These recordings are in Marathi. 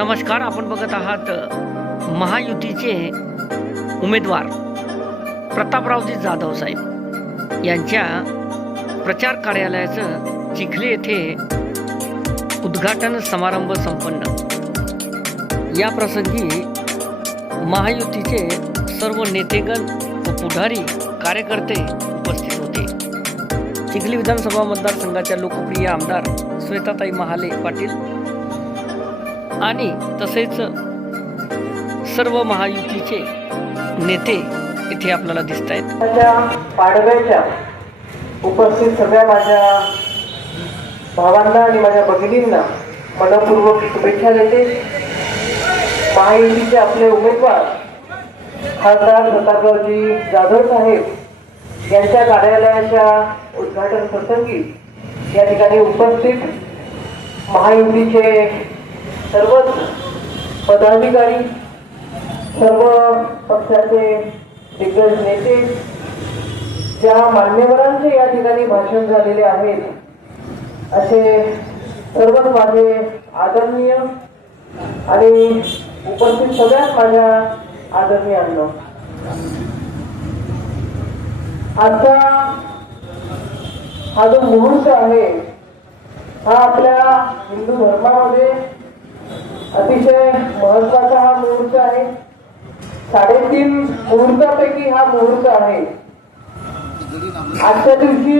नमस्कार, आपण बघत आहात महायुतीचे उमेदवार प्रतापरावजी जाधव साहेब यांच्या प्रचार कार्यालयाचं चिखली येथे उद्घाटन समारंभ संपन्न। या प्रसंगी महायुतीचे सर्व नेतेगण व पुढारी कार्यकर्ते उपस्थित होते। चिखली विधानसभा मतदारसंघाच्या लोकप्रिय आमदार श्वेताताई महाले पाटील आणि तसेच सर्व महायुतीचे नेते इथे आपल्याला दिसत आहेत। माझ्या पाडव्याच्या उपस्थित सगळ्या माझ्या भावांना आणि माझ्या भगिनींना मनपूर्वक शुभेच्छा देते। महायुतीचे आपले उमेदवार खासदार प्रतापरावजी जाधव साहेब यांच्या कार्यालयाच्या उद्घाटन प्रसंगी या ठिकाणी उपस्थित महायुतीचे सर्वच पदाधिकारी, सर्व पक्षाचे दिग्गज नेते, ज्या मान्यवरांचे या ठिकाणी भाषण झालेले आहेत, असे सर्वच माझे आदरणीय आणि उपस्थित सगळ्यात माझ्या आदरणीयांनो, आजचा हा जो मुहूर्त आहे हा आपल्या हिंदू धर्मामध्ये अतिशय महत्वाचा हा मुहूर्त आहे। 3.5 मुहूर्तापैकी हा मुहूर्त आहे। आजच्या दिवशी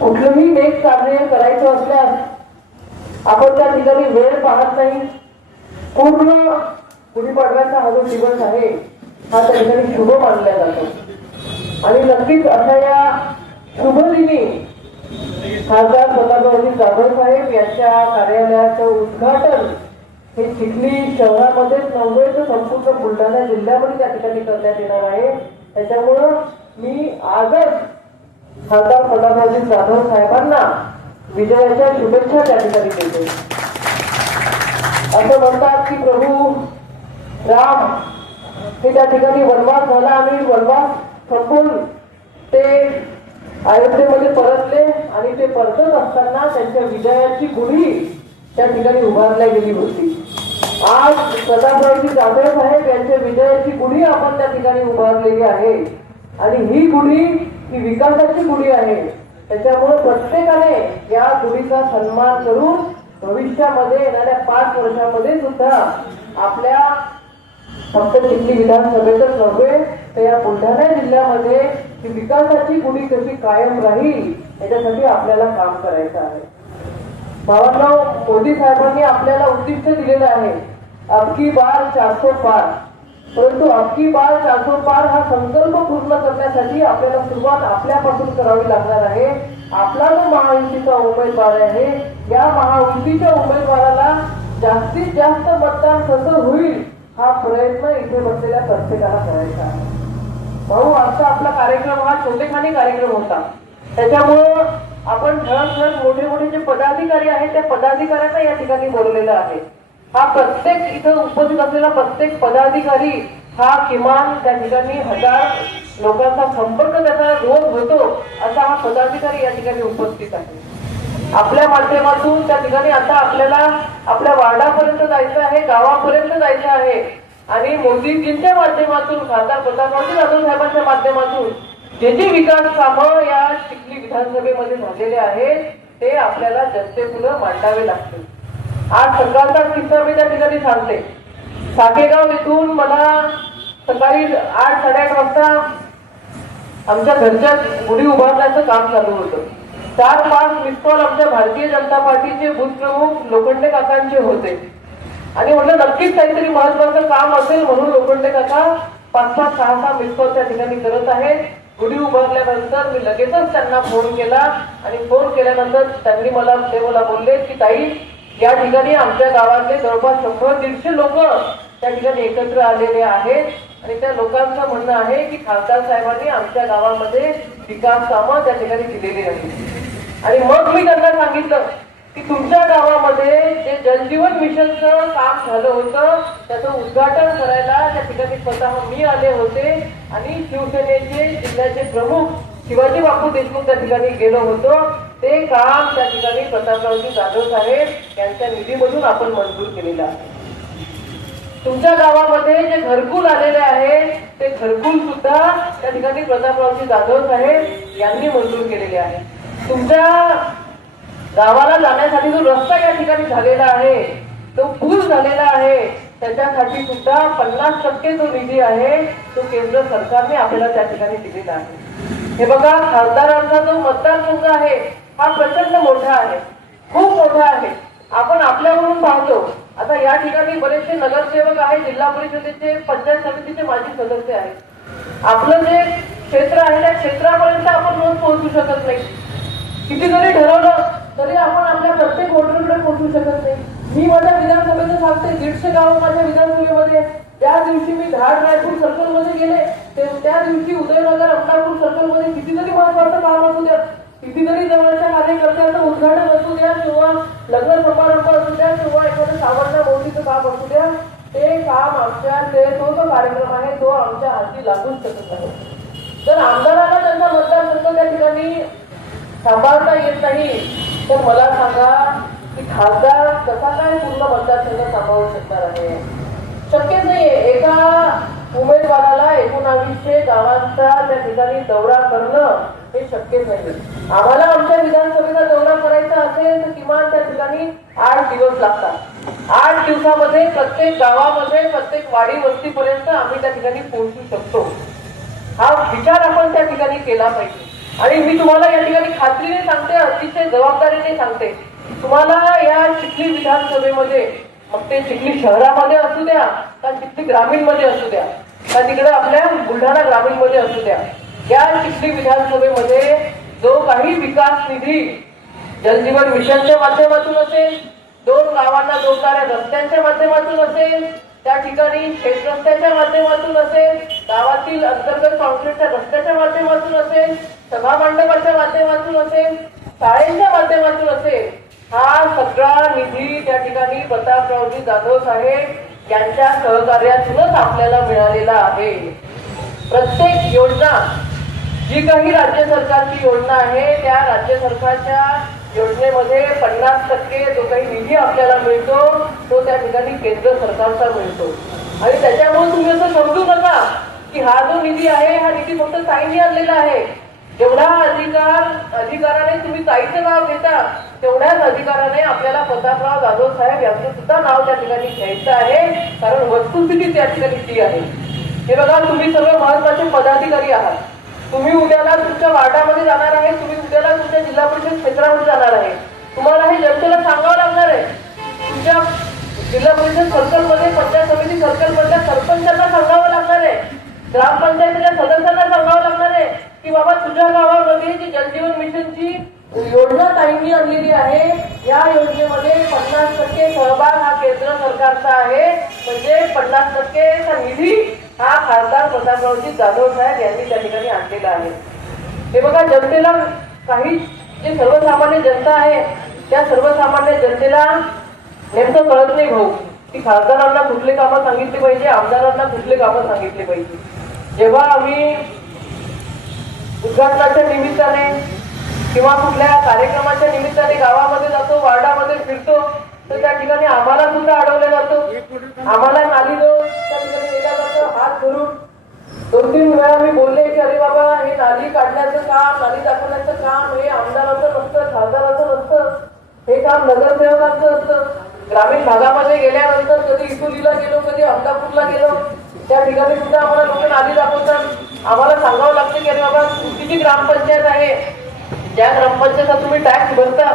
कुठलंही नेक कार्य करायचं असल्यास आपण त्या ठिकाणी वेळ पाहत नाही। पूर्ण गुढीपाडव्याचा हा जो दिवस आहे हा त्या ठिकाणी शुभ मानला जातो आणि नक्कीच अशा या शुभ दिनी खासदार प्रतापरावजी जाधव साहेब यांच्या कार्यालयाचं उद्घाटन हे चिखली शहरामध्येच नव्हे तर संपूर्ण बुलढाणा जिल्ह्यामध्ये त्या ठिकाणी करण्यात येणार आहे। त्याच्यामुळं मी आजच खासदार प्रतापरावजी जाधव साहेबांना विजयाच्या शुभेच्छा त्या ठिकाणी देतो। असं म्हणतात की प्रभू राम हे त्या ठिकाणी वनवास झाला आणि वनवास संपून ते अयोध्येमध्ये परतले आणि ते परतत असताना त्यांच्या विजयाची गुढी त्या ठिकाणी उभारल्या गेली होती। आज प्रतापरावजी जाधव साहेब यांच्या विजयाची गुढी आपण त्या ठिकाणी उभारलेली आहे आणि ही गुढी ही विकासाची गुढी आहे। त्याच्यामुळे प्रत्येकाने या गुढीचा सन्मान करून भविष्यामध्ये येणाऱ्या 5 वर्षामध्ये सुद्धा आपल्या फक्त चिखली विधानसभेतच नव्हे तर या बुलढाणा जिल्ह्यामध्ये ही विकासाची गुढी कशी कायम राहील याच्यासाठी आपल्याला काम करायचं आहे। भावांनो, मोदी साहेबांनी आपल्याला उद्दिष्ट दिलेलं आहे अबकी बार 400 पार, परंतु अबकी बार 400 पार हा संकल्प पूर्ण करण्यासाठी आपल्याला सुरुवात आपल्यापासून करावी लागणार आहे। आपला जो महायुतीचा उमेदवार आहे या महायुतीच्या उमेदवाराला जास्तीत जास्त मतदान कसं होईल हा प्रयत्न इथे बसलेल्या प्रत्येकाला करायचा आहे। भाऊ, आजचा आपला कार्यक्रम हा छोटेखानी कार्यक्रम होता, त्याच्यामुळं आपण ठळक मोठे जे पदाधिकारी आहेत त्या पदाधिकाऱ्यांना या ठिकाणी बोलवलेलं आहे। हा प्रत्येक इथं उपस्थित असलेला प्रत्येक पदाधिकारी हा किमान त्या ठिकाणी 1000 लोकांचा संपर्क त्याचा रोज होतो असा हा पदाधिकारी या ठिकाणी उपस्थित आहे। आपल्या माध्यमातून त्या ठिकाणी आता आपल्याला आपल्या वार्डापर्यंत जायचं आहे, गावापर्यंत जायचं आहे आणि मोदीजींच्या माध्यमातून खासदार प्रतापरावजी जाधव साहेबांच्या माध्यमातून जे विकास कामं या चिखली विधानसभेमध्ये झालेले आहेत ते आपल्याला जनतेपुढे मांडावे लागतील। आज सकाळचा किस्सा मी त्या ठिकाणी सांगते। साकेगाव इथून मला सकाळी 8-8:30 वाजता आमच्या घरच्या गुढी उभारण्याचं काम चालू होतं। 4-5 मिस कॉल आमच्या भारतीय जनता पार्टीचे बूथ प्रमुख लोखंडे काकांचे होते आणि म्हटलं नक्कीच काहीतरी महत्वाचं काम असेल म्हणून लोखंडे काका 5-5, 6-6 मिस कॉल त्या ठिकाणी करत आहेत। गुढी उभारल्यानंतर मी लगेचच त्यांना फोन केला आणि फोन केल्यानंतर त्यांनी मला बोलले की ताई, या ठिकाणी आमच्या गावातले जवळपास 100-150 लोक त्या ठिकाणी एकत्र आलेले आहेत आणि त्या लोकांचं म्हणणं आहे की खासदार साहेबांनी आमच्या गावामध्ये विकास कामं त्या ठिकाणी दिलेली आहेत। आणि मग मी त्यांना सांगितलं की तुमच्या गावामध्ये जे जलजीवन मिशनचं काम झालं होतं त्याचं उद्घाटन करायला त्या ठिकाणी स्वतः मी आले होते आणि शिवसेनेचे जिल्ह्याचे प्रमुख शिवाजी बापू देशमुख त्या ठिकाणी गेलो होतो। ते काम त्या ठिकाणी प्रतापरावजी जाधव साहेब यांच्या निधीमधून आपण मंजूर केलेलं आहे। तुमच्या गावामध्ये जे घरकुल आलेले आहे ते घरकुल सुद्धा त्या ठिकाणी प्रतापरावजी जाधव साहेब यांनी मंजूर केलेले आहे. तुमच्या गावाला जाण्यासाठी जो रस्ता या ठिकाणी झालेला आहे, तो पूल झालेला आहे, त्याच्यासाठी सुद्धा 50% जो निधी आहे तो केंद्र सरकारने आपल्याला त्या ठिकाणी दिलेला आहे. हे बघा, खासदारांचा जो मतदारसंघ आहे हा प्रचंड मोठा आहे, खूप मोठा आहे. आपण आपल्यावरून पाहतो. आता या ठिकाणी बरेचसे नगरसेवक आहेत, जिल्हा परिषदेचे, पंचायत समितीचे माजी सदस्य आहेत. आपलं जे क्षेत्र आहे त्या क्षेत्रापर्यंत आपण रोज पोहोचू शकत नाही. किती जरी ठरवलं तरी आपण आपल्या प्रत्येक वोटरकडे पोहोचू शकत नाही. मी माझ्या विधानसभेचं सांगते, 150 गाव माझ्या विधानसभेमध्ये. ज्या दिवशी मी धाड रायपूर सर्कल मध्ये गेले त्या दिवशी उदयनगर अमलापूर सर्कल मध्ये कितीतरी महत्वाचं काम असू द्या, कितीतरी जवळच्या कार्यकर्त्यांचं उद्घाटन असू द्या, किंवा लग्न समारंभ असू द्या, किंवा एखादं सावरण्या मोदीचं काम असू द्या, ते काम आमच्या तो जो कार्यक्रम आहे तो आमच्या हाती लागूच शकत नाही. जर आमदारांना त्यांचा मतदारसंघ त्या ठिकाणी सांभाळता येत नाही तर मला सांगा की खासदार कसा काय पूर्ण मतदारसंघ सांभाळू शकणार आहे? शक्यच नाहीये. एका उमेदवाराला 1900 गावांचा त्या ठिकाणी दौरा करणं हे शक्यच नाही. आम्हाला आमच्या विधानसभेचा दौरा करायचा असेल तर किमान त्या ठिकाणी 8 दिवस लागतात. 8 दिवसामध्ये प्रत्येक गावामध्ये, प्रत्येक वाडी वस्तीपर्यंत आम्ही त्या ठिकाणी पोहोचू शकतो. हा विचार आपण त्या ठिकाणी केला पाहिजे. आणि मी तुम्हाला या ठिकाणी खात्रीने सांगते, अतिशय जबाबदारीने सांगते, तुम्हाला या चिखली विधानसभेमध्ये, मग ते चिखली शहरामध्ये असू द्या का चिखली ग्रामीण मध्ये असू द्या का तिकडे आपल्या बुलढाणा ग्रामीण मध्ये असू द्या, या चिखली विधानसभेमध्ये जो काही विकास निधी जलजीवन मिशनच्या माध्यमातून असेल, 2 गावांना जोडणाऱ्या रस्त्यांच्या माध्यमातून असेल, त्या ठिकाणी शेत रस्त्याच्या माध्यमातून असेल, गावातील अंतर्गत कॉन्क्रीटच्या रस्त्याच्या माध्यमातून असेल, सभा मंडपाच्या माध्यमातून असेल, शाळेच्या माध्यमातून असेल, हा सगळा निधी त्या ठिकाणी प्रतापरावजी जाधव साहेब यांच्या सहकार्यातूनच आपल्याला मिळालेला आहे. प्रत्येक योजना, जी काही राज्य सरकारची योजना आहे त्या राज्य सरकारच्या योजनेमध्ये 50% जो काही निधी आपल्याला मिळतो तो त्या ठिकाणी केंद्र सरकारचा मिळतो. आणि त्याच्यामुळे तुम्ही असं समजू नका की हा जो निधी आहे हा निधी फक्त ताईंनी आणलेला आहे. जेवढा अधिकाराने तुम्ही ताईचं नाव घेता तेवढ्याच अधिकाराने आपल्याला प्रतापराव जाधव साहेब यांचं सुद्धा नाव त्या ठिकाणी घ्यायचं आहे. कारण वस्तुस्थिती त्या ठिकाणी ती आहे. हे बघा, तुम्ही सर्व महत्वाचे पदाधिकारी आहात. तुम्ही उद्याला तुमच्या वार्डामध्ये जाणार आहे, तुम्ही उद्याला तुमच्या जिल्हा परिषद क्षेत्रामध्ये जाणार आहे. तुम्हाला हे जनतेला सांगावं लागणार आहे. तुमच्या जिल्हा परिषद सर्कलमध्ये, पंचायत समिती सर्कलमधल्या सरपंचांना सांगावं लागणार आहे, ग्रामपंचायतीच्या सदस्यांना सांगावं लागणार आहे की बाबा तुझ्या गावामध्ये जी जलजीवन मिशनची योजना ताईंनी आणलेली आहे, या योजनेमध्ये 50% सहभाग हा केंद्र सरकारचा आहे. म्हणजे 50% चा निधी हा खासदार प्रतापरावजी जाधव साहेब यांनी त्या ठिकाणी आणलेला आहे. हे बघा, जनतेला काही जे सर्वसामान्य जनता आहे त्या सर्वसामान्य जनतेला नेमकं कळत नाही भाऊ की खासदारांना कुठले कामं सांगितले पाहिजे, आमदारांना कुठले कामं सांगितले पाहिजे. जेव्हा आम्ही उद्घाटनाच्या निमित्ताने किंवा कुठल्या कार्यक्रमाच्या निमित्ताने गावामध्ये जातो, वार्डामध्ये फिरतो, तर त्या ठिकाणी आम्हाला सुद्धा अडवलं जातं. आम्हाला नालीजवळ त्या ठिकाणी नेला जातं हात धरून. 2-3 वेळा मी बोलले की अरे बाबा, हे नाली काढण्याचं काम, नाली दाखवण्याचं काम हे आमदाराचं नसतं, खासदाराचं नसतं, हे काम नगरसेवकांचं असतं. ग्रामीण भागामध्ये गेल्यानंतर कधी इटोलीला गेलो, कधी अहमदापूरला गेलो, त्या ठिकाणी सुद्धा आम्हाला लोक नाली दाखवतात. आम्हाला सांगावं लागतं की अरे बाबा, तुमची जी ग्रामपंचायत आहे, ज्या ग्रामपंचायतचा तुम्ही टॅक्स भरता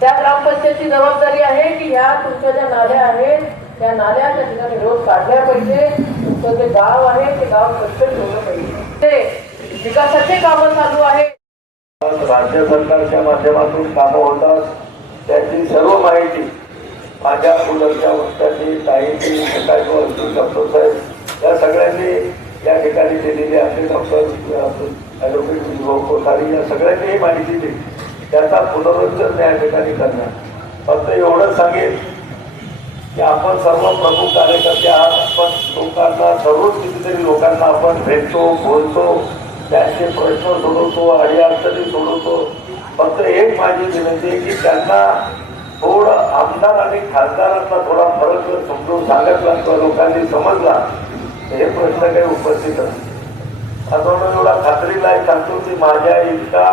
त्या ग्रामपंचायतची जबाबदारी आहे की ह्या तुमच्या ज्या नाल्या आहेत त्या नाल्या त्या ठिकाणी रोज काढल्या पाहिजे. तुमचं जे गाव आहे ते गाव स्वच्छ ठेवलं पाहिजे. ते विकासाचे कामं चालू आहे. राज्य सरकारच्या माध्यमातून कामं होतात त्याची सर्व माहिती माझ्या मुलांच्या वस्त्याची, ताईंची, सकाळी असतील डॉक्टर साहेब या सगळ्यांनी या ठिकाणी दिलेली आहे. डॉक्टर ॲडव्होकेट विभाग कोठारी या सगळ्यांनी माहिती दिली. त्याचा पुनरुच्चार या ठिकाणी करणार. फक्त एवढंच सांगेल की आपण सर्व प्रमुख कार्यकर्ते आहात. आपण लोकांना, सर्वच कितीतरी लोकांना आपण भेटतो, बोलतो, त्यांचे प्रश्न सोडवतो, अडीअडचणी सोडवतो. फक्त एक माझी विनंती आहे की त्यांना थोडं आमदार आणि खासदारांना थोडा फरक समजून सांगितला किंवा लोकांनी समजला हे प्रश्न काही उपस्थित असतो. आता एवढा खात्रीला सांगतो की माझ्या इतका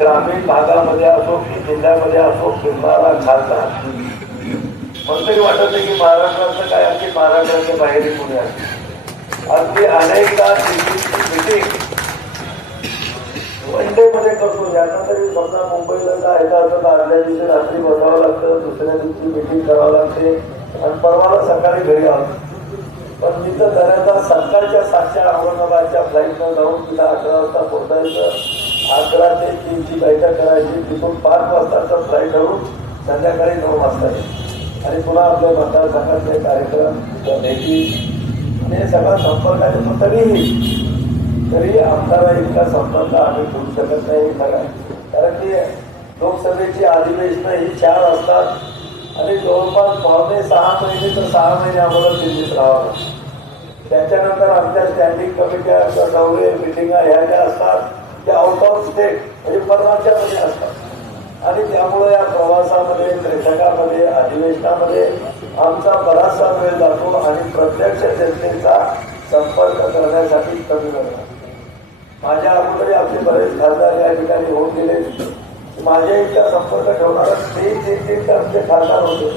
ग्रामीण भागामध्ये असो की जिल्ह्यामध्ये असो फिरणारा खासदार मला तरी वाटत आहे की महाराष्ट्राचं काय अगदी महाराष्ट्राच्या बाहेर पुणे अगदी अनेकदा मिटिंग वन डे मध्ये करतो. ज्यांना तरी समजा मुंबईला जायचं असं तर आदल्या दिवशी रात्री बसावं लागतं, दुसऱ्या दिवशी मिटिंग करावं लागते आणि परवाला सकाळी घरी आलो. पण तिथं दऱ्याचा सकाळच्या 7च्या औरंगाबादच्या फ्लाईटनं जाऊन तिला 11 वाजता पोहोचायचं. 11 ते 3ची बैठक करायची. तिथून 5 वाजताचा फ्लाईट धरून संध्याकाळी 9 वाजता आणि पुन्हा आपल्या मतदारसंघातले कार्यक्रम भेटी आणि हे सगळा संपर्क आहे. पण तरी आमदारा इतका संपर्क आम्ही करू शकत नाही खरं, कारण की लोकसभेची अधिवेशनं ही 4 असतात आणि जवळपास 5.5-6 महिने तर 6 महिने आम्हाला दिल्लीत राहावं. त्याच्यानंतर आमच्या स्टँडिंग कमिट्या दौरे मिटिंगा ह्या ज्या असतात त्या आउट ऑफ स्टेट म्हणजे परराज्यामध्ये मध्ये असतात आणि त्यामुळे या प्रवासामध्ये बैठकामध्ये अधिवेशनामध्ये आमचा बराचसा वेळ जातो आणि प्रत्यक्ष जनतेचा संपर्क करण्यासाठी कमी करतो. माझ्या अगोदर आपले बरेच खासदार या ठिकाणी होऊन गेले. माझ्या इतका संपर्क ठेवणारा 3 आमचे खासदार होते.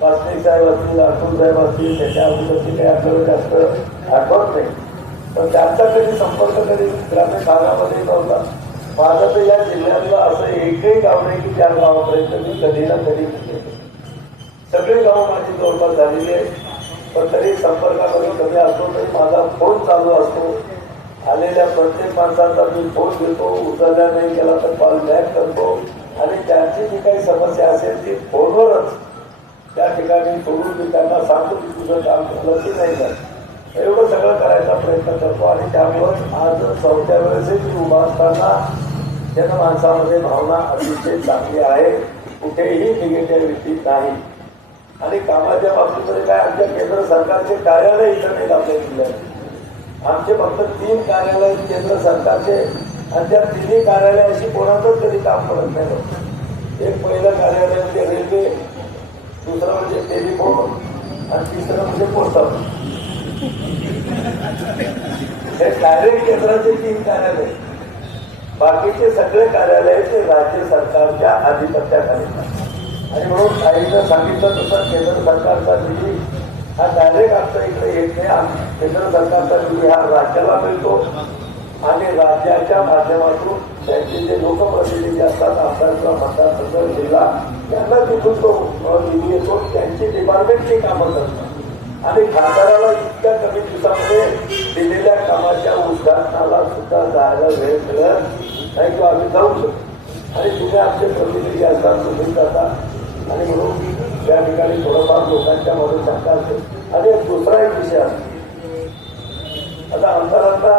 वासनिक साहेब असतील, अतुल साहेब असतील, त्याच्या अगोदरची काही आपल्याला जास्त आठवत नाही. पण त्यांचा कधी संपर्क कधी ग्रामीण भागामध्ये नव्हता. माझं तर या जिल्ह्यातलं असं एकही गाव नाही की त्या गावापर्यंत मी कधी ना कधी गेले. सगळे गाव माझी जवळपास झालेली आहे. पण तरी संपर्कामध्ये कमी असतो तरी माझा फोन चालू असतो. आलेल्या प्रत्येक माणसाचा मी फोन घेतो, उचलल्या नाही केला तर कॉल बॅक करतो आणि त्यांची जी काही समस्या असेल ती फोनवरच त्या ठिकाणी सोडून मी त्यांना सांगतो की तुझं काम झालं की नाही झालं. एवढं सगळं करायचा प्रयत्न करतो आणि त्यामुळं आज 4थ्या वेळेसही मी उभा असताना जनमानसामध्ये भावना अतिशय चांगली आहे. कुठेही निगेटिव्हिटी नाही आणि कामाच्या बाबतीमध्ये काय आमच्या केंद्र सरकारचे कार्यालय इथं नाही आपल्या जिल्ह्यात. आमचे फक्त 3 कार्यालय केंद्र सरकारचे आणि त्या 3 कार्यालयाशी कोणाचंच कधी काम करत नाही. एक पहिलं कार्यालय म्हणजे रेल्वे, दुसरं म्हणजे टेलिफोन आणि तिसरं म्हणजे पोस्ट ऑफिस. हे डायरेक्ट केंद्राचे 3 कार्यालय. बाकीचे सगळे कार्यालय ते राज्य सरकारच्या आधिपत्याखाली आणि म्हणून काहींना सांगितलं तसं केंद्र सरकारचा निधी हा डायरेक्ट आमच्या इकडे येत नाही. केंद्र सरकारचा निधी हा राज्याला मिळतो आणि राज्याच्या माध्यमातून त्यांचे जे लोकप्रतिनिधी असतात आमदार किंवा मतदारसंघ जिल्हा त्यांना तिथून तो निधी येतो. त्यांची डिपार्टमेंटची कामं करतात आणि खासदाराला इतक्या कमी दिवसामध्ये दिलेल्या कामाच्या उद्घाटनाला सुद्धा जायला वेळ मिळत नाही किंवा आम्ही जाऊ शकतो आणि तुम्ही आमचे प्रतिनिधी असतात, तुम्ही करतात आणि म्हणून त्या ठिकाणी थोडंफार लोकांच्या मदत शंका असते. आणि दुसरा एक विषय असतो. आता आमदारांना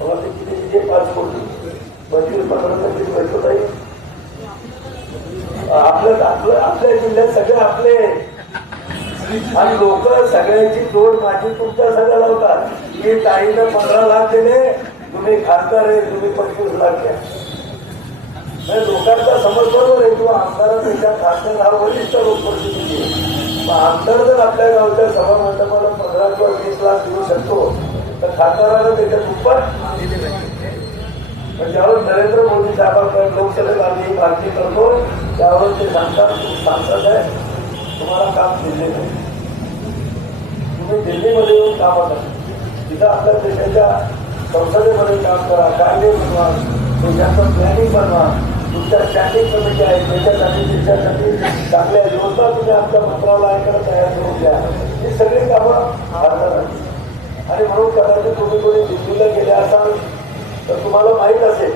मला ते किती 5 कोटी 25-15 पैसे जाईल. आपल्या जिल्ह्यात सगळे आपले आणि लोक सगळ्यांची तोड माझी तुमच्या सगळ्या लावतात की ताईनं 15 लाख दिले, तुम्ही खासदार आहे, तुम्ही 25 लाख द्या. लोकांचा समज बरोबर आहे किंवा आमदारापेक्षा खासदार हा वरिष्ठ लोकप्रतिनिधी आहे. आमदार जर आपल्या गावच्या सभा मंडपाला 15 किंवा 20 लाख देऊ शकतो तर खासदाराला त्याच्या दुप्पट दिले पाहिजे. पण ज्यावेळेस नरेंद्र मोदी साहेबांकडे लोकसभेत आम्ही मागणी करतो त्यावेळेस ते सांगतात आहे तुम्हाला काम दिले नाही, तुम्ही दिल्लीमध्ये येऊन कामं करा, तिथं आपल्या देशाच्या संसदेमध्ये काम करा, कायदे बनवा, देशाचं प्लॅनिंग बनवा, तुमच्या स्टँडिंग कमिटी आहे त्याच्यासाठी देशासाठी चांगल्या योजना तुम्ही आमच्या मंत्रालयाकडे तयार करून द्या. ही सगळी कामं भारतात आणि म्हणून कदाचित तुम्ही कोणी दिल्लीला गेले असाल तर तुम्हाला माहीत असेल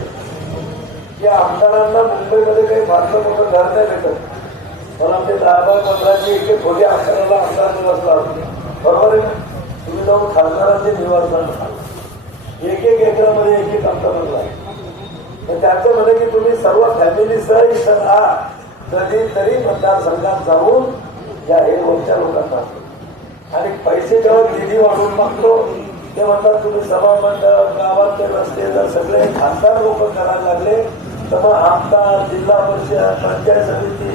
की आमदारांना मुंबईमध्ये काही फारसं मोठं घर नाही भेटत. मला ते 10-15ची एक खोली आमदाराला आमदार निवासला बरोबर आहे. तुम्ही जाऊन खासदारांचे निवासस्थान 1-1 एकरामध्ये 1-1 आमचा बंगला आहे. त्याचं म्हणे की तुम्ही सर्व फॅमिलीसह इथं राहा, कधीतरी मतदारसंघात जाऊन या हे रोजच्या लोकांना आणि पैसे जेव्हा निधी वाढवून मागतो ते म्हणतात तुम्ही सभा मंडळ गावातले रस्ते जर सगळे खासदार लोक करायला लागले तर मग आमदार, जिल्हा परिषद, पंचायत समिती,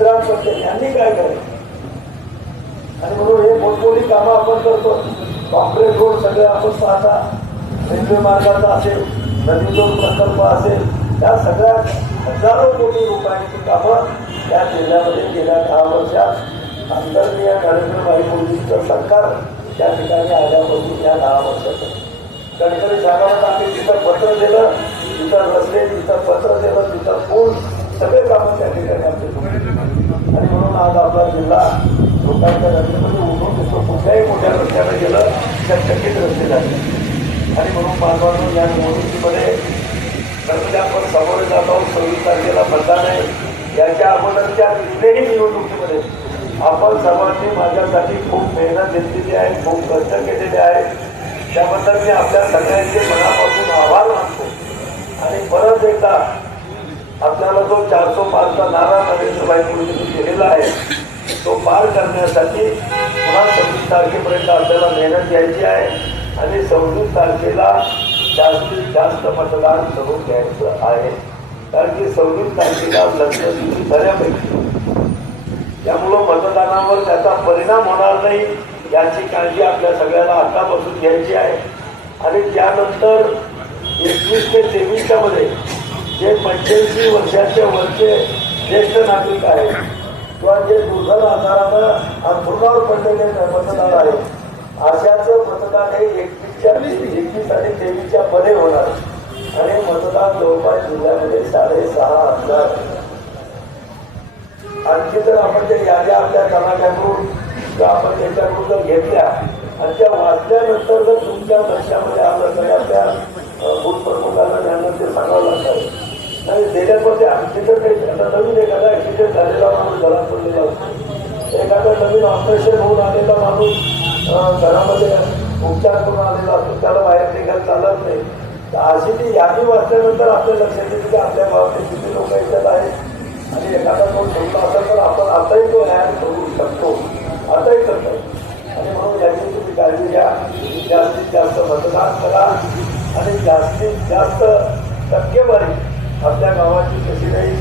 ग्रामपंचायत यांनी काय करायचं? आणि म्हणून हे मोठमोठी कामं आपण करतो. कॉन्क्रीट रोड सगळे आपण पाहता, रेल्वे मार्गाचा असेल, नदीजोड प्रकल्प असेल, या सगळ्या हजारो कोटी रुपयांची कामं या जिल्ह्यामध्ये गेल्या 10 वर्षात आदरणीय नरेंद्र भाई मोदींचं सरकार त्या ठिकाणी आल्यापासून या 10 वर्षात गडकरी साहेबांना आम्ही तिथं पत्र दिलं, तिथं रस्ते, तिथं पत्र दिलं, तिथं पूल, सगळे कामं त्या ठिकाणी आमचे झाले. आणि म्हणून आज आपला जिल्हा लोकांच्या रस्त्यामध्ये उठून दिसतो. कुठल्याही मोठ्या रस्त्याने गेलं चकचकीत रस्ते झाले. आणि म्हणून बांधवांनो या निवडणुकीमध्ये नवीन आपण सामोरे जात आहोत. 26 तारखेला मतदान आहे. याच्या अगोदरच्या कुठल्याही निवडणुकीमध्ये आपण सर्वांनी माझ्यासाठी खूप मेहनत घेतलेली आहे, खूप कष्ट केलेले आहेत. त्याबद्दल मी आपल्या सगळ्यांचे मनापासून आभार मानतो. आणि परत एकदा आपल्याला जो 400 पारचा नारा नरेंद्रभाई मोदींनी केलेला आहे तो पार करण्यासाठी पुन्हा 26 तारखेपर्यंत आपल्याला मेहनत घ्यायची आहे. आणि 26 तारखेला जास्तीत जास्त मतदान करून घ्यायचं आहे. कारण की 26 तारखेला लग्न बऱ्यापैकी, त्यामुळं मतदानावर त्याचा परिणाम होणार नाही याची काळजी आपल्या सगळ्यांना आतापासून घ्यायची आहे. आणि त्यानंतर 21 ते 23च्या मध्ये जे 85 वर्षाच्या वरचे ज्येष्ठ नागरिक आहेत किंवा जे दुर्धर आजारानं अंथरुणावर पडलेले मतदार आहेत, अशाचं मतदान हे 21 आणि 23च्या मध्ये होणार. आणि मतदान जवळपास जिल्ह्यामध्ये 6,500. आणखी जर आपण त्या याद्या आपल्या तलाट्याकडून किंवा आपण त्याच्याकडून जर घेतल्या आणि त्या वाचल्यानंतर जर तुमच्या लक्षामध्ये आलं तर त्या बूथ प्रमुखांना त्यांना ते सांगावं लागतं. आणि त्याच्यामध्ये आणखी तर काही आता नवीन एखादा ऍक्सिडेंट झालेला माणूस घरात पडलेला असतो, एखादा नवीन ऑपरेशन होऊन आलेला माणूस घरामध्ये उपचार करून आलेला असतो, त्याला बाहेर निघायला चालत नाही. तर अशी ती यादी वाचल्यानंतर आपल्या लक्षात येते की आपल्या गावातले किती लोक याच्यात आहेत आणि एखादा कोण ठेवला असेल तर आपण आताही तो न्याय करू शकतो, आताही करतो. आणि म्हणून याची तुम्ही काळजी घ्या. जास्तीत जास्त मतदान करा आणि जास्तीत जास्त टक्केवारी आपल्या गावाची कशी नाही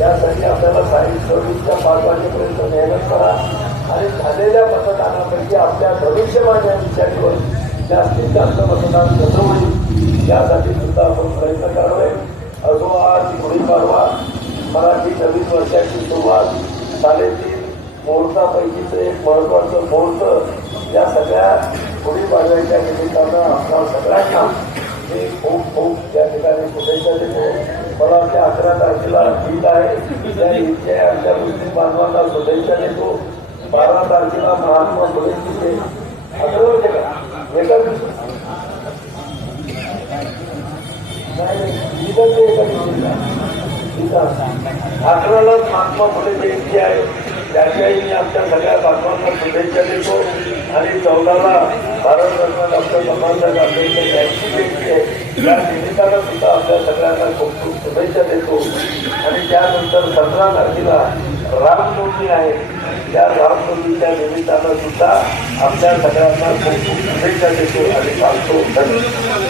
यासाठी आपल्याला 26च्या 5 वाजेपर्यंत मेहनत करा. आणि झालेल्या मतदानापैकी आपल्या भविष्यमान या विचारावर जास्तीत जास्त मतदान कसं होईल यासाठी सुद्धा आपण प्रयत्न करावे. असो आज गुढीपाडवा, मराठी नवीन वर्षाची सुरुवात, 3.5 मुहूर्तापैकीचं एक महत्त्वाचं मुहूर्त. या सगळ्या गुढीपाडव्याच्या निमित्तानं आपल्या सगळ्यांना मी खूप खूप त्या ठिकाणी शुभेच्छा देतो. मला त्या 11 तारखेला ईद आहे, त्या ईदच्या आमच्या मुस्लिम बांधवांना शुभेच्छा देतो. 12 तारखेला महात्मा फुलेंची 11 होते का एका दिवशी नाही ईदच एका दिवशीला 11लाच महात्मा फुले जयंती आहे. त्याच्याही मी आमच्या सगळ्या बांधवांना शुभेच्छा देतो. आणि 14ला भारतरत्न डॉक्टर बाबासाहेब आंबेडकर यांची जयंती आहे. या निमित्तानं सुद्धा आपल्या सगळ्यांना खूप खूप शुभेच्छा देतो. आणि त्यानंतर 17 तारखेला रामनवमी आहे. त्या रामनवमीच्या निमित्तानं सुद्धा आपल्या सगळ्यांना खूप खूप शुभेच्छा देतो आणि सांगतो धन्यवाद.